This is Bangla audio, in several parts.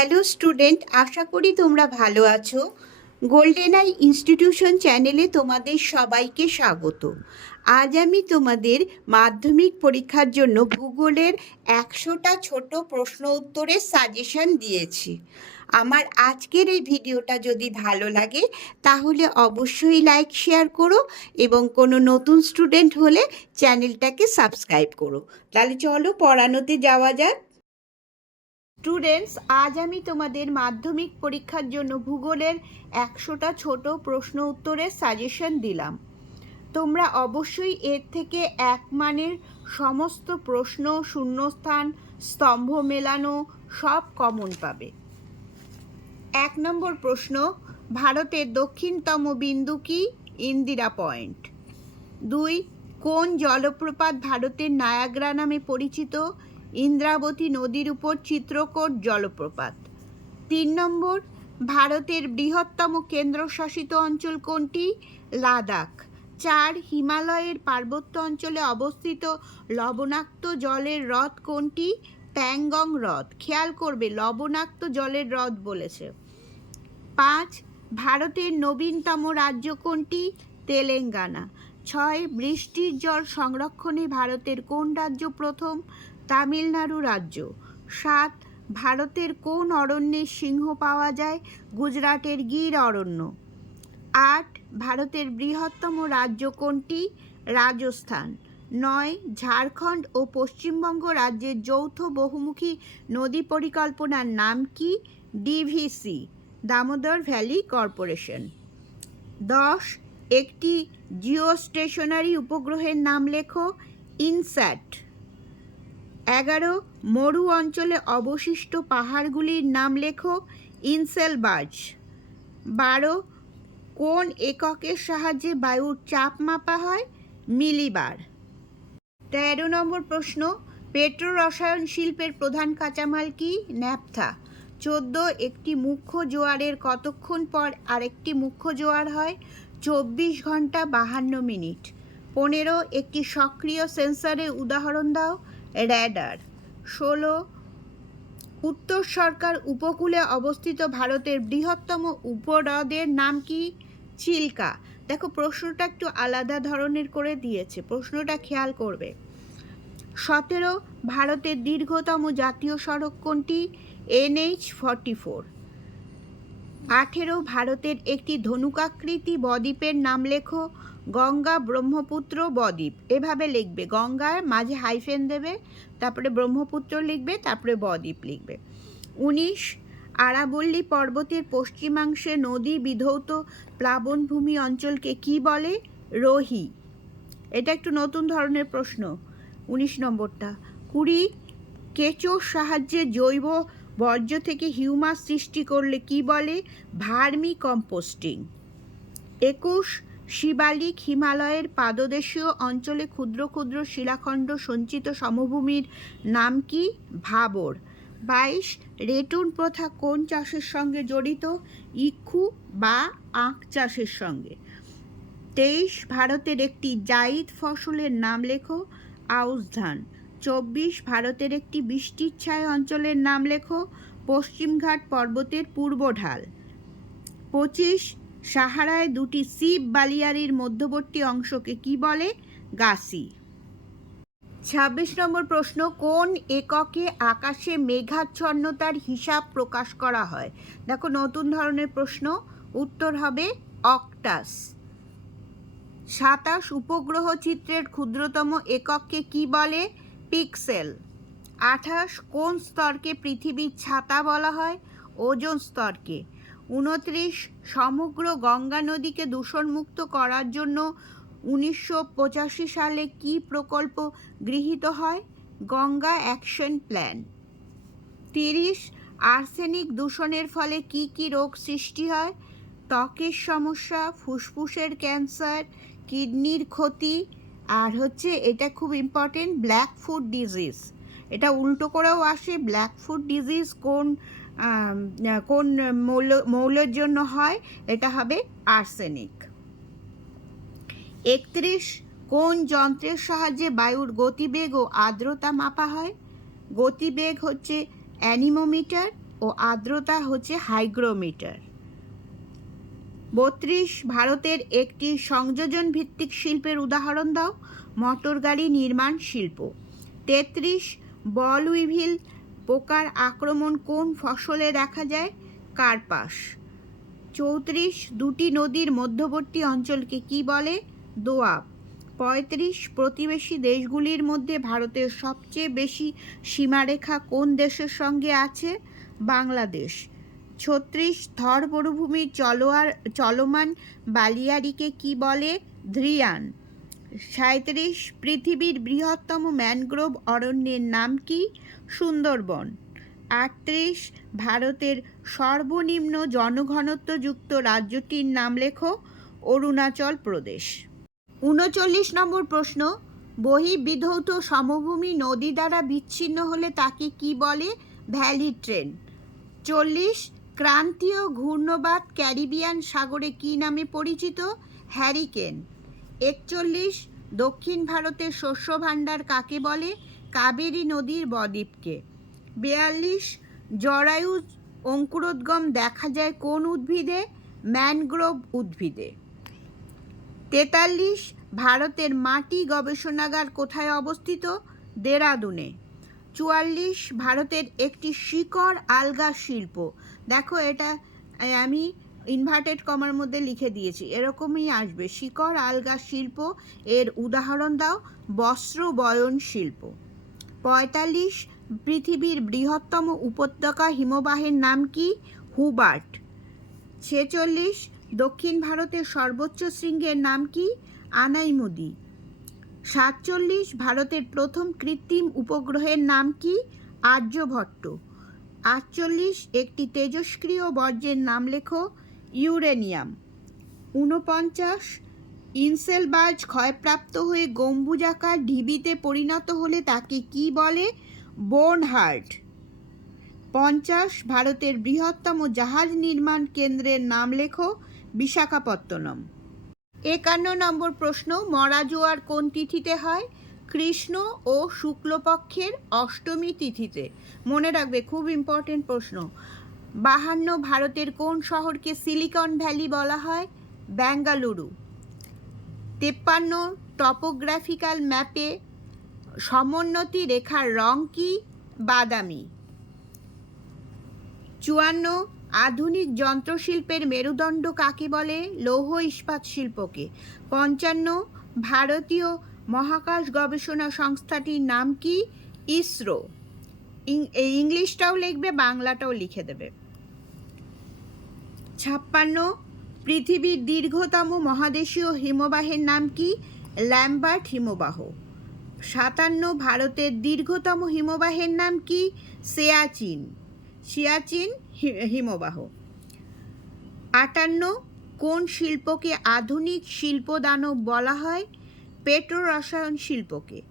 হ্যালো স্টুডেন্ট আশা করি তোমরা ভালো আছো। গোল্ডেন আই ইনস্টিটিউশন চ্যানেলে তোমাদের সবাইকে স্বাগত। আজ আমি তোমাদের মাধ্যমিক পরীক্ষার জন্য ভূগোলের একশোটা ছোট প্রশ্ন উত্তরের সাজেশন দিয়েছি। আমার আজকের এই ভিডিওটা যদি ভালো লাগে, তাহলে অবশ্যই লাইক শেয়ার করো এবং কোনো নতুন স্টুডেন্ট হলে চ্যানেলটাকে সাবস্ক্রাইব করো। তাহলে চলো পড়ানোতে যাওয়া যাক। স্টুডেন্টস, আজ আমি তোমাদের মাধ্যমিক পরীক্ষার জন্য ভূগোলের একশোটা ছোট প্রশ্ন উত্তরের সাজেশন দিলাম। তোমরা অবশ্যই এর থেকে এক মানের সমস্ত প্রশ্ন, শূন্যস্থান, স্তম্ভ মেলানো সব কমন পাবে। এক নম্বর প্রশ্ন, ভারতের দক্ষিণতম বিন্দু কি? ইন্দিরা পয়েন্ট। দুই, কোন জলপ্রপাত ভারতের নায়াগ্রা নামে পরিচিত? ইন্দ্রাবতী নদীর উপর চিত্রকোট জলপ্রপাত। তিন নম্বর, ভারতের বৃহত্তম কেন্দ্রশাসিত অঞ্চল কোনটি? লাদাখ। চার, হিমালয়ের পার্বত্য অঞ্চলে অবস্থিত লবণাক্ত জলের হ্রদ কোনটি? প্যাংগং হ্রদ। খেয়াল করবে, লবণাক্ত জলের হ্রদ বলেছে। পাঁচ, ভারতের নবীনতম রাজ্য কোনটি? তেলেঙ্গানা। ছয় বৃষ্টির জল সংরক্ষণে ভারতের কোন রাজ্য প্রথম? তামিলনাড়ু রাজ্য। সাত, ভারতের কোন অরণ্যে সিংহ পাওয়া যায়? গুজরাটের গির অরণ্য। আট, ভারতের বৃহত্তম রাজ্য কোনটি? রাজস্থান। নয়, ঝাড়খণ্ড ও পশ্চিমবঙ্গ রাজ্যের যৌথ বহুমুখী নদী পরিকল্পনার নাম কি? DVC, Damodar valley corporation. দশ একটি জিওস্টেশনারি উপগ্রহের নাম লেখো ইনস্যাট। এগারো, মরু অঞ্চলে অবশিষ্ট পাহাড়গুলির নাম লেখো ইনসেলবার্জ। বারো, কোন এককের সাহায্যে বায়ুর চাপ মাপা হয়? মিলিবার। তেরো নম্বর প্রশ্ন পেট্রো রসায়ন শিল্পের প্রধান কাঁচামাল কি? ন্যাপথা। চোদ্দ, একটি মুখ্য জোয়ারের কতক্ষণ পর আরেকটি মুখ্য জোয়ার হয়? চব্বিশ ঘণ্টা বাহান্ন মিনিট। পনেরো, একটি সক্রিয় সেন্সরের উদাহরণ দাও, র্যাডার। ষোলো, উত্তর সরকার উপকূলে অবস্থিত ভারতের বৃহত্তম উপহ্রদের নাম কি? চিল্কা। দেখো, প্রশ্নটা একটু আলাদা ধরনের করে দিয়েছে, প্রশ্নটা খেয়াল করবে। সতেরো, ভারতের দীর্ঘতম জাতীয় সড়ক কোনটি? NH forty four. আঠেরো ভারতের একটি ধনুকাকৃতি বদ্বীপের নাম লেখো, গঙ্গা ব্রহ্মপুত্র বদ্বীপ। এভাবে লিখবে, গঙ্গার মাঝে হাইফেন দেবে, তারপরে ব্রহ্মপুত্র লিখবে, তারপরে বদ্বীপ লিখবে। উনিশ, আরাবল্লী পর্বতের পশ্চিমাংশে নদী বিধৌত প্লাবনভূমি অঞ্চলকে কি বলে? রোহি। এটা একটু নতুন ধরনের প্রশ্ন। উনিশ নম্বরটা। কুড়ি, কেঁচোর সাহায্যে জৈব বর্জ্য থেকে হিউমাস সৃষ্টি করলে কি বলে? Vermicomposting. একুশ, শিবালিক হিমালয়ের পাদদেশীয় অঞ্চলে ক্ষুদ্র ক্ষুদ্র শিলাখণ্ড সঞ্চিত সমভূমির নাম কি? ভাবর। বাইশ, রেটুন প্রথা কোন চাষের সঙ্গে জড়িত? ইক্ষু বা আখ চাষের সঙ্গে। তেইশ, ভারতের একটি জাইদ ফসলের নাম লেখো। আউস ধান। চব্বিশ ভারতের একটি বৃষ্টির ছায় অঞ্চলের নাম লেখো পশ্চিমঘাট পর্বতের পূর্ব ঢাল। পঁচিশ সাহারায় দুটি শিব বালিয়ারির মধ্যবর্তী অংশকে কি বলে? গাসি। ছাব্বিশ নম্বর প্রশ্ন, কোন এককে আকাশে মেঘাচ্ছন্নতার হিসাব প্রকাশ করা হয়? দেখো, নতুন ধরনের প্রশ্ন, উত্তর হবে অক্টাস। সাতাশ উপগ্রহ চিত্রের ক্ষুদ্রতম একককে কি বলে? পিক্সেল। আঠাশ কোন স্তরকে পৃথিবীর ছাতা বলা হয়? ওজন স্তরকে। উনত্রিশ সমগ্র গঙ্গা নদীকে দূষণমুক্ত করার জন্য উনিশশো পঁচাশি সালে কি প্রকল্প গৃহীত হয়? Ganga action plan. তিরিশ আর্সেনিক দূষণের ফলে কি কি রোগ সৃষ্টি হয়? ত্বকের সমস্যা, ফুসফুসের ক্যান্সার, কিডনির ক্ষতি আর হচ্ছে এটা খুব ইম্পর্টেন্ট ব্ল্যাক ফুড ডিজিজ এটা উল্টো করেও আসে ব্ল্যাক ফুড ডিজিজ কোন কোন মৌল, মৌলের জন্য হয়, এটা হবে আর্সেনিক একত্রিশ, কোন যন্ত্রের সাহায্যে বায়ুর গতিবেগ ও আর্দ্রতা মাপা হয়? গতিবেগ হচ্ছে অ্যানিমোমিটার ও আর্দ্রতা হচ্ছে হাইগ্রোমিটার। বত্রিশ, ভারতের একটি সংযোজন ভিত্তিক শিল্পের উদাহরণ দাও। মোটর গাড়ি নির্মাণ শিল্প। তেত্রিশ, বল উইভিল, পোকার আক্রমণ কোন ফসলে দেখা যায়? কার্পাস। চৌত্রিশ, দুটি নদীর মধ্যবর্তী অঞ্চলকে কি বলে? দোয়াব পঁয়ত্রিশ, প্রতিবেশী দেশগুলির মধ্যে ভারতের সবচেয়ে বেশি সীমারেখা কোন দেশের সঙ্গে আছে? বাংলাদেশ। ছত্রিশ থর মরুভূমির চলোয়ার, চলমান বালিয়ারিকে কি বলে? ধ্রিয়ান সাঁত্রিশ পৃথিবীর বৃহত্তম ম্যানগ্রোভ অরণ্যের নাম কি? সুন্দরবন। আটত্রিশ, ভারতের সর্বনিম্ন জনঘনত্বযুক্ত রাজ্যটির নাম লেখো, অরুণাচল প্রদেশ। উনচল্লিশ নম্বর প্রশ্ন বহির্বিধৌত সমভূমি নদী দ্বারা বিচ্ছিন্ন হলে তাকে কি বলে? Valley train. চল্লিশ ক্রান্তীয় ঘূর্ণবাদ ক্যারিবিয়ান সাগরে কি নামে পরিচিত? হ্যারিকেন। একচল্লিশ, দক্ষিণ ভারতের শস্য ভাণ্ডার কাকে বলে? কাবেরী নদীর বদ্বীপকে। বিয়াল্লিশ, জরায়ু অঙ্কুরোদ্গম দেখা যায় কোন উদ্ভিদে? ম্যানগ্রোভ উদ্ভিদে। তেতাল্লিশ, ভারতের মাটি গবেষণাগার কোথায় অবস্থিত? দেরাদুনে। চুয়াল্লিশ ভারতের একটি শিকড় আলগা শিল্প। দেখো এটা আমি ইনভার্টেড কমার মধ্যে লিখে দিয়েছি। এরকমই আসবে। শিকড় আলগা শিল্প, এর উদাহরণ দাও, বস্ত্র বয়ন শিল্প। পঁয়তাল্লিশ, পৃথিবীর বৃহত্তম উপত্যকা হিমবাহের নাম কি? হুবার্ট। ছেচল্লিশ, দক্ষিণ ভারতের সর্বোচ্চ শৃঙ্গের নাম কি? আনাইমুদি। সাতচল্লিশ ভারতের প্রথম কৃত্রিম উপগ্রহের নাম কি? আর্যভট্ট। আটচল্লিশ একটি তেজস্ক্রিয় বর্জ্যের নাম লেখো, ইউরেনিয়াম। ঊনপঞ্চাশ, ইনসেলবার্জ ক্ষয়প্রাপ্ত হয়ে গম্বুজাকার ঢিবিতে পরিণত হলে তাকে কি বলে? বোনহার্ট পঞ্চাশ, ভারতের বৃহত্তম জাহাজ নির্মাণ কেন্দ্রের নাম লেখো, বিশাখাপত্তনম। একান্ন নম্বর প্রশ্ন মরা জোয়ার কোন তিথিতে হয়? কৃষ্ণ ও শুক্লপক্ষের অষ্টমী তিথিতে। মনে রাখবে, খুব ইম্পর্টেন্ট প্রশ্ন। বাহান্ন, ভারতের কোন শহরকে সিলিকন ভ্যালি বলা হয়? বেঙ্গালুরু তেপ্পান্ন টপোগ্রাফিক্যাল ম্যাপে সমোন্নতি রেখার রং কি? বাদামি। চুয়ান্ন আধুনিক যন্ত্রশিল্পের মেরুদণ্ড কাকে বলে? লৌহ ইস্পাত শিল্পকে। পঞ্চান্ন, ভারতীয় মহাকাশ গবেষণা সংস্থাটির নাম কি? ইসরো। এই ইংলিশটাও লিখবে, বাংলাটাও লিখে দেবে। ছাপ্পান্ন, পৃথিবীর দীর্ঘতম মহাদেশীয় হিমবাহের নাম কি? ল্যাম্বার্ট হিমবাহ। সাতান্ন, ভারতের দীর্ঘতম হিমবাহের নাম কি? সিয়াচিন। সিয়াচিন হিমবাহ। আটান্ন, কোন শিল্পকে আধুনিক শিল্পদানব বলা হয়? পেট্রো রসায়ন শিল্পকে।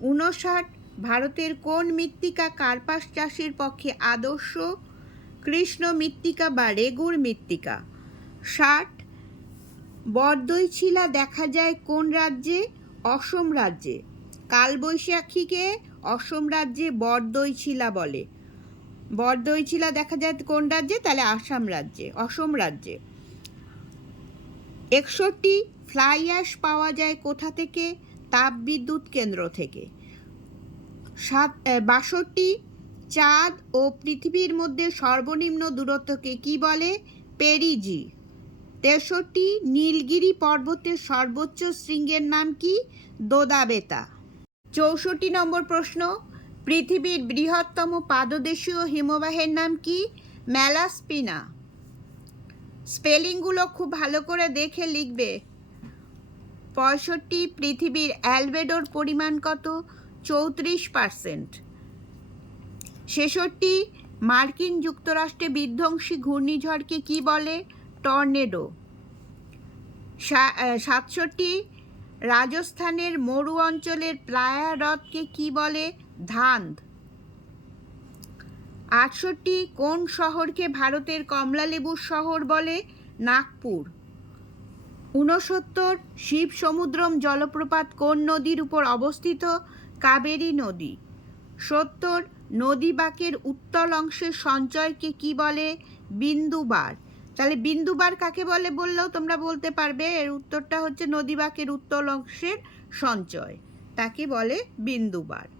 উনষাট, ভারতের কোন মৃত্তিকা কার্পাস চাষের পক্ষে আদর্শ? কৃষ্ণ মৃত্তিকা বা রেগুর মৃত্তিকা। ষাট, বরদৈছিলা দেখা যায় কোন রাজ্যে? অসম রাজ্যে। কালবৈশাখীকে অসম রাজ্যে বরদৈছিলা বলে। বরদৈছিলা দেখা যায় কোন রাজ্যে? তাহলে আসাম রাজ্যে, অসম রাজ্যে। একষট্টি ফ্লাই অ্যাশ পাওয়া যায় কোথা থেকে? তাপবিদ্যুৎ কেন্দ্র থেকে। সাত বাষট্টি চাঁদ ও পৃথিবীর মধ্যে সর্বনিম্ন দূরত্বকে কি বলে? পেরিজি। তেষট্টি নীলগিরি পর্বতের সর্বোচ্চ শৃঙ্গের নাম কি? দোদাবেতা। চৌষট্টি নম্বর প্রশ্ন। পৃথিবীর বৃহত্তম পাদদেশীয় হিমবাহের নাম কি? ম্যালাস্পিনা। স্পেলিংগুলো খুব ভালো করে দেখে লিখবে। পঁয়ষট্টি পৃথিবীর অ্যালবেডোর পরিমাণ কত? চৌত্রিশ পার্সেন্ট। ছেষট্টি মার্কিন যুক্তরাষ্ট্রে বিধ্বংসী ঘূর্ণিঝড়কে কি বলে? টর্নেডো। সাতষট্টি রাজস্থানের মরু অঞ্চলের প্লায়া হ্রদকে কি বলে? ধান্ধ আটষট্টি কোন শহরকে ভারতের কমলালেবুর শহর বলে? নাগপুর। ঊনসত্তর শিব সমুদ্রম জলপ্রপাত কোন নদীর উপর অবস্থিত? কাবেরী নদী। সত্তর নদী বাঁকের উত্তল অংশের সঞ্চয়কে কি বলে? বিন্দুবার। তাহলে বিন্দুবার কাকে বলে বললেও তোমরা বলতে পারবে, এর উত্তরটা হচ্ছে নদী বাঁকের উত্তল অংশের সঞ্চয়। তাকে বলে বিন্দুবার।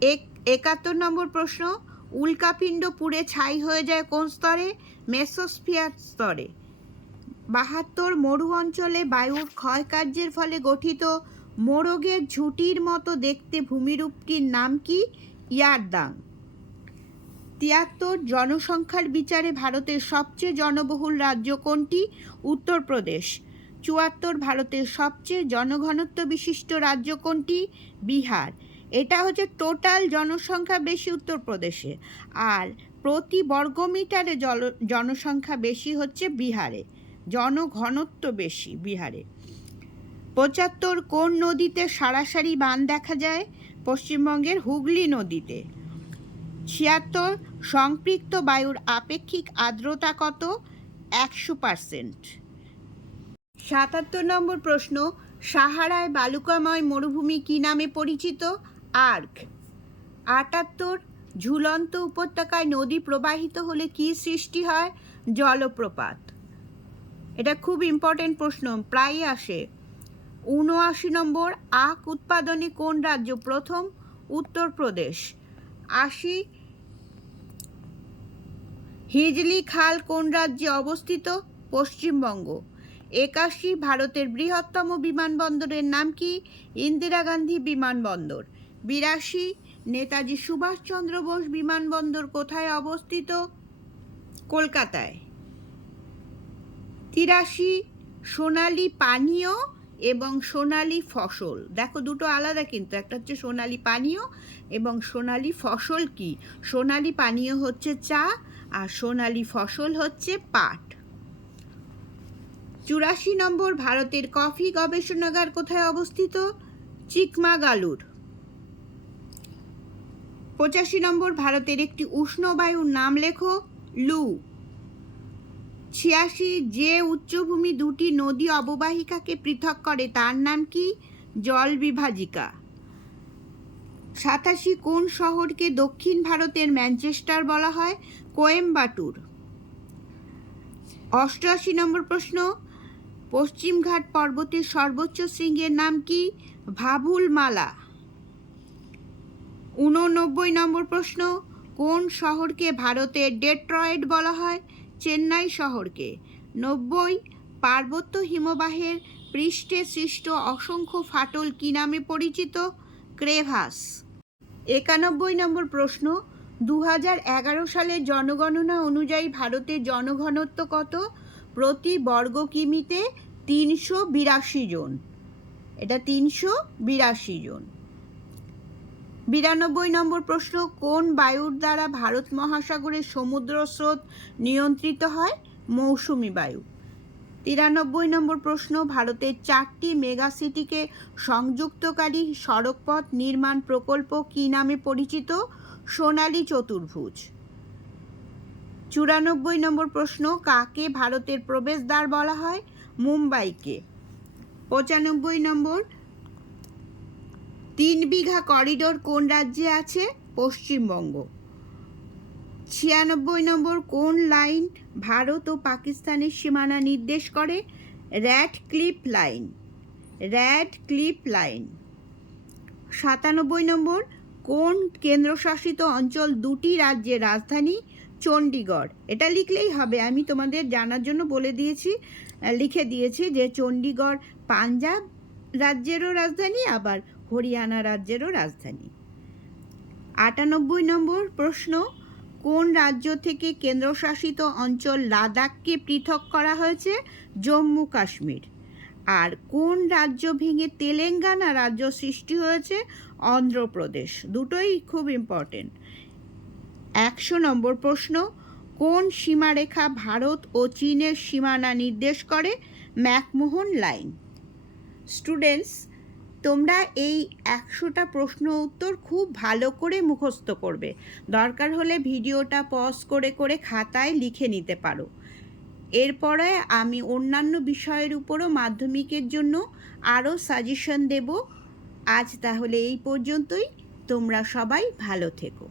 এক, একাত্তর নম্বর প্রশ্ন, উল্কাপিণ্ড পুড়ে ছাই হয়ে যায় কোন স্তরে? মেসোস্ফিয়ার স্তরে। বাহাত্তর, মরু অঞ্চলে বায়ুর ক্ষয়কার্যের ফলে গঠিত মোরগের ঝুঁটির মতো দেখতে ভূমিরূপটির নাম কি? ইয়ারদাং। তিয়াত্তর, জনসংখ্যার বিচারে ভারতের সবচেয়ে জনবহুল রাজ্য কোনটি? উত্তরপ্রদেশ। চুয়াত্তর, ভারতের সবচেয়ে জনঘনত্ব বিশিষ্ট রাজ্য কোনটি? বিহার। এটা হচ্ছে টোটাল জনসংখ্যা বেশি উত্তরপ্রদেশে। আর প্রতি বর্গমিটারে জল, জনসংখ্যা বেশি হচ্ছে বিহারে। জনঘনত্ব বেশি বিহারে। পঁচাত্তর কোন নদীতে সারাসারি বান দেখা যায়? পশ্চিমবঙ্গের হুগলি নদীতে। ছিয়াত্তর, সম্পৃক্ত বায়ুর আপেক্ষিক আর্দ্রতা কত? একশো পার্সেন্ট। সাতাত্তর নম্বর প্রশ্ন, সাহারায় বালুকাময় মরুভূমি কি নামে পরিচিত? আর্ক। আটাত্তর, ঝুলন্ত উপত্যকায় নদী প্রবাহিত হলে কী সৃষ্টি হয়? জলপ্রপাত। এটা খুব ইম্পর্টেন্ট প্রশ্ন, প্রায়ই আসে। উনআশি নম্বর, আখ উৎপাদনে কোন রাজ্য প্রথম? উত্তরপ্রদেশ। আশি, হিজলি খাল কোন রাজ্যে অবস্থিত? পশ্চিমবঙ্গ। একাশি, ভারতের বৃহত্তম বিমানবন্দরের নাম কি? ইন্দিরা গান্ধী বিমানবন্দর। বিরাশি, নেতাজি সুভাষচন্দ্র বোস বিমানবন্দর কোথায় অবস্থিত? কলকাতায়। তিরাশি, সোনালি পানীয় এবং সোনালি ফসল। দেখো দুটো আলাদা কিন্তু, একটা হচ্ছে সোনালি পানীয় এবং সোনালি ফসল কি? সোনালি পানীয় হচ্ছে চা আর সোনালি ফসল হচ্ছে পাট। চুরাশি নম্বর, ভারতের কফি গবেষণাগার কোথায় অবস্থিত? চিকমাগালুর। পঁচাশি নম্বর ভারতের একটি উষ্ণ বায়ুর নাম লেখো লু। ছিয়াশি যে উচ্চভূমি দুটি নদী অববাহিকাকে পৃথক করে, তার নাম কি? জল বিভাজিকা। সাতাশি কোন শহরকে দক্ষিণ ভারতের ম্যানচেস্টার বলা হয়? কোয়েম্বাটুর। অষ্টআশি নম্বর প্রশ্ন, পশ্চিমঘাট পর্বতের সর্বোচ্চ শৃঙ্গের নাম কি? ভাবুল মালা উননব্বই নম্বর প্রশ্ন, কোন শহরকে ভারতের ডেট্রয়েড বলা হয়? চেন্নাই শহরকে। নব্বই, পার্বত্য হিমবাহের পৃষ্ঠে সৃষ্ট অসংখ্য ফাটল কী নামে পরিচিত? ক্রেভাস। একানব্বই নম্বর প্রশ্ন দু এগারো সালের জনগণনা অনুযায়ী ভারতের জনঘনত্ব কত? প্রতি বর্গ কিমিতে তিনশো বিরাশি জন। এটা তিনশো বিরাশি জন। বিরানব্বই নম্বর প্রশ্ন, কোন বায়ুর দ্বারা ভারত মহাসাগরের সমুদ্র স্রোত নিয়ন্ত্রিত হয়? মৌসুমি বায়ু। তিরানব্বই নম্বর প্রশ্ন, ভারতের চারটি মেগা সিটিকে সংযুক্তকারী সড়কপথ নির্মাণ প্রকল্প কী নামে পরিচিত? সোনালী চতুর্ভুজ। চুরানব্বই নম্বর প্রশ্ন, কাকে ভারতের প্রবেশদ্বার বলা হয়? মুম্বাইকে। পঁচানব্বই নম্বর তিন বিঘা করিডোর কোন রাজ্যে আছে? পশ্চিমবঙ্গ। ছিয়ানব্বই নম্বর কোন লাইন ভারত ও পাকিস্তানের সীমানা নির্দেশ করে? Radcliffe line. Radcliffe line. সাতানব্বই নম্বর কোন কেন্দ্রশাসিত অঞ্চল দুটি রাজ্যের রাজধানী? চণ্ডীগড়। এটা লিখলেই হবে। আমি তোমাদের জানার জন্য বলে দিয়েছি লিখে দিয়েছি যে চণ্ডীগড় পাঞ্জাব রাজ্যেরও রাজধানী, আবার হরিয়ানা রাজ্যেরও রাজধানী। আটানব্বই নম্বর প্রশ্ন, কোন রাজ্য থেকে কেন্দ্রশাসিত অঞ্চল লাদাখকে পৃথক করা হয়েছে? জম্মু কাশ্মীর। আর কোন রাজ্য ভেঙে তেলেঙ্গানা রাজ্য সৃষ্টি হয়েছে? অন্ধ্রপ্রদেশ। দুটোই খুব ইম্পর্টেন্ট একশো নম্বর প্রশ্ন, কোন সীমারেখা ভারত ও চীনের সীমানা নির্দেশ করে? McMahon line. স্টুডেন্টস তোমরা এই একশোটা প্রশ্ন উত্তর খুব ভালো করে মুখস্থ করবে। দরকার হলে ভিডিওটা পজ করে করে খাতায় লিখে নিতে পারো। এরপরে আমি অন্যান্য বিষয়ের উপরও মাধ্যমিকের জন্য আরও সাজেশন দেব। আজ তাহলে এই পর্যন্তই। তোমরা সবাই ভালো থেকো।